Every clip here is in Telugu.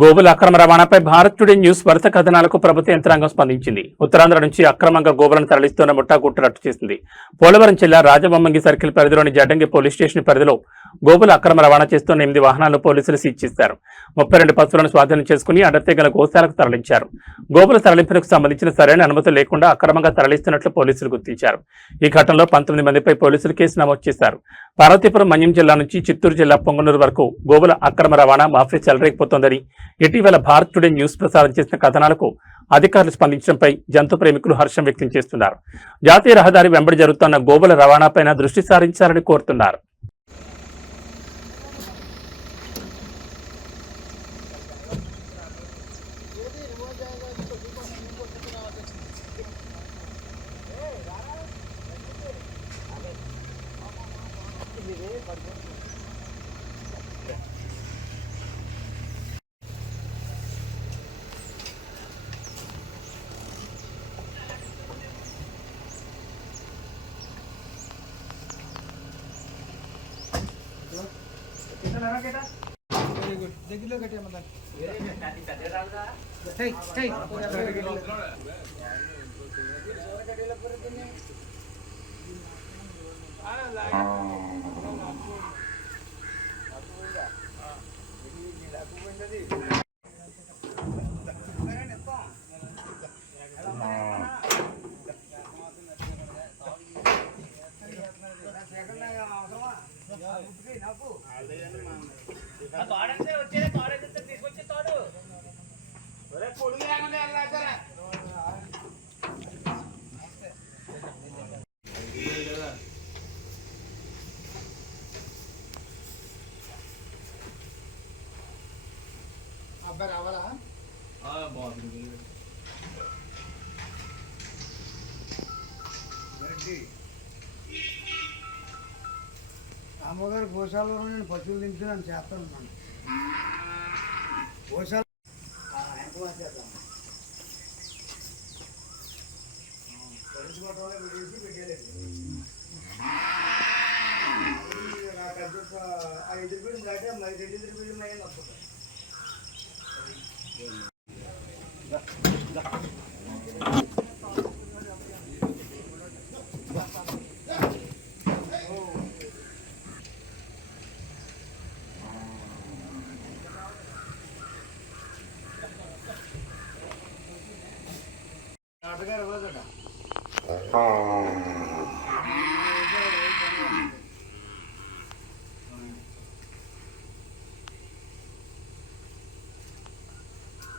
గోవుల అక్రమ రవాణాపై భారత్ టుడే న్యూస్ వరుస కథనాలకు ప్రభుత్వ యంత్రాంగం స్పందించింది. ఉత్తరాంధ్ర నుంచి అక్రమంగా గోవులను తరలిస్తున్న ముఠా గుట్టు చేసింది. పోలవరం జిల్లా రాజవొమ్మంగి సర్కిల్ పరిధిలోని జడ్డంగి పోలీస్ స్టేషన్ పరిధిలో గోవుల అక్రమ రవాణా చేస్తున్న 8 వాహనాలను పోలీసులు సీజ్ చేశారు. 32 పశువులను స్వాధీనం చేసుకుని అడర్తెగల గోశాలకు తరలించారు. గోవుల తరలింపునకు సంబంధించిన సరైన అనుమతి లేకుండా అక్రమంగా తరలిస్తున్నట్లు పోలీసులు గుర్తించారు. ఈ ఘటనలో 19 మందిపై పోలీసులు కేసు నమోదు చేశారు. పార్వతీపురం మన్యం జిల్లా నుంచి చిత్తూరు జిల్లా పొంగనూరు వరకు గోవుల అక్రమ రవాణా మాఫీ చెలరేగిపోతోందని ఇటీవల భారత్ టుడే న్యూస్ ప్రసారం చేసిన కథనాలకు అధికారులు స్పందించడంపై జంతు ప్రేమికులు హర్షం వ్యక్తం చేస్తున్నారు. జాతీయ రహదారి వెంబడి జరుగుతున్న గోవుల రవాణాపైన దృష్టి సారించాలని కోరుతున్నారు. దగ్గరలో కట్టేయమన్నా అబ్బాయి రావాలా? అమ్మగారు గోశాలలో నేను పశువులు దింపి నన్ను చేస్తాను. గోశాల ఎంత చేద్దాం పెట్టలేదు. నాకు 5 రూపాయలు దాటే మరి 2 రూపాయలు మైంది వస్తుంది.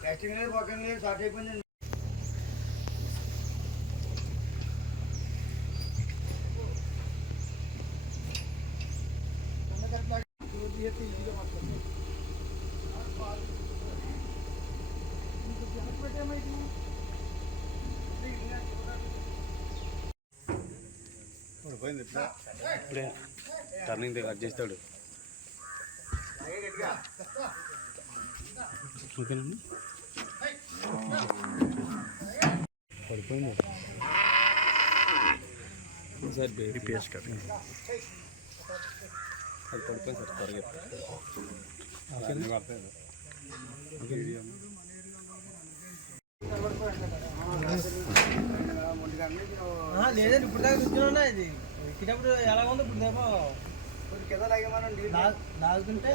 టెస్టింగ్ లేదు, పక్కన లేదు, స్టార్ట్ అయిపోయింది. ఇప్పుడే టర్నింగ్ కట్ చేస్తాడు. ఓకేనండి, పడిపోయింది సార్. బీపీఎస్ కట్ అది పడిపోయింది సార్. త్వరగా పడుతుంది. లేదండి, ఇప్పుడు దాకా కూర్చున్నా. ఇది ఎక్కినప్పుడు ఎలా ఉందో ఇప్పుడు దేమో కింద లాగేమనండి. లాగుతుంటే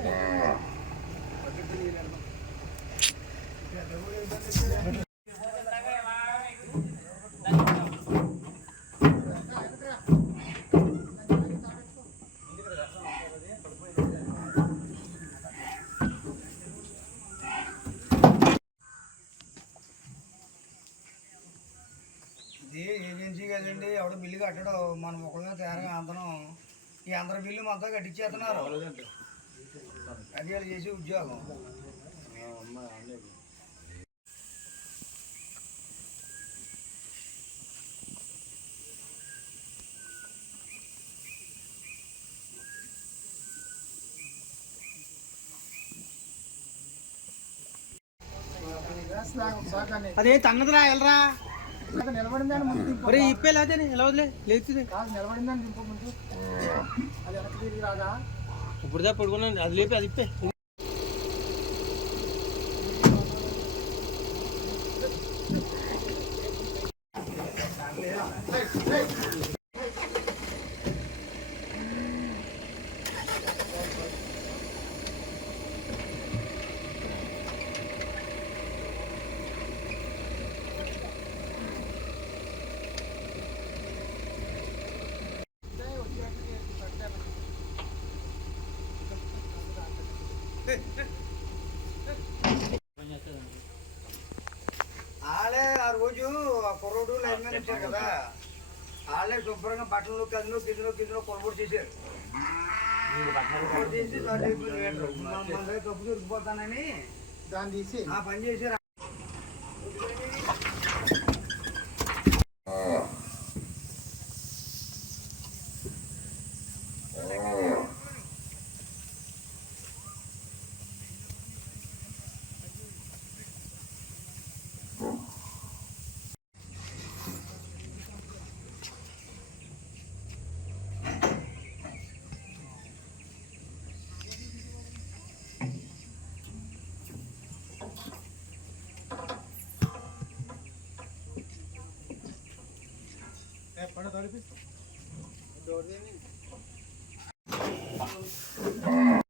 ఏజెన్సీ కదండి, ఎవడో బిల్లు కట్టడం మన ముఖంగా తయారుగా అందరం ఈ అందరి బిల్లు మొత్తం కట్టించేస్తున్నారు. అది వాళ్ళు చేసే ఉద్యోగం. అదేం తన్నదిరా వెళ్ళరా నిలబడిందని ఇప్పే లేదే ఎలా వదిలే లేచుది కాదు. నిలబడిందని దింపు ముందు అది వెనక్కి తిరిగి రాదా? ఇప్పుడు పడుకున్నాను, అది లేపి అది ఇప్పే. వాళ్ళే ఆ రోజు ఆ కుర్రోడు లైన్ మ్యాన్ ఇచ్చారు కదా, వాళ్ళే శుభ్రంగా బట్టలు కదిలో కిందలో కొలబడి చేశారు. కొలబడి చేసి మన దగ్గర తప్పు దొరికిపోతానని దాన్ని తీసి ఆ పని చేశారు. పడ తడిపి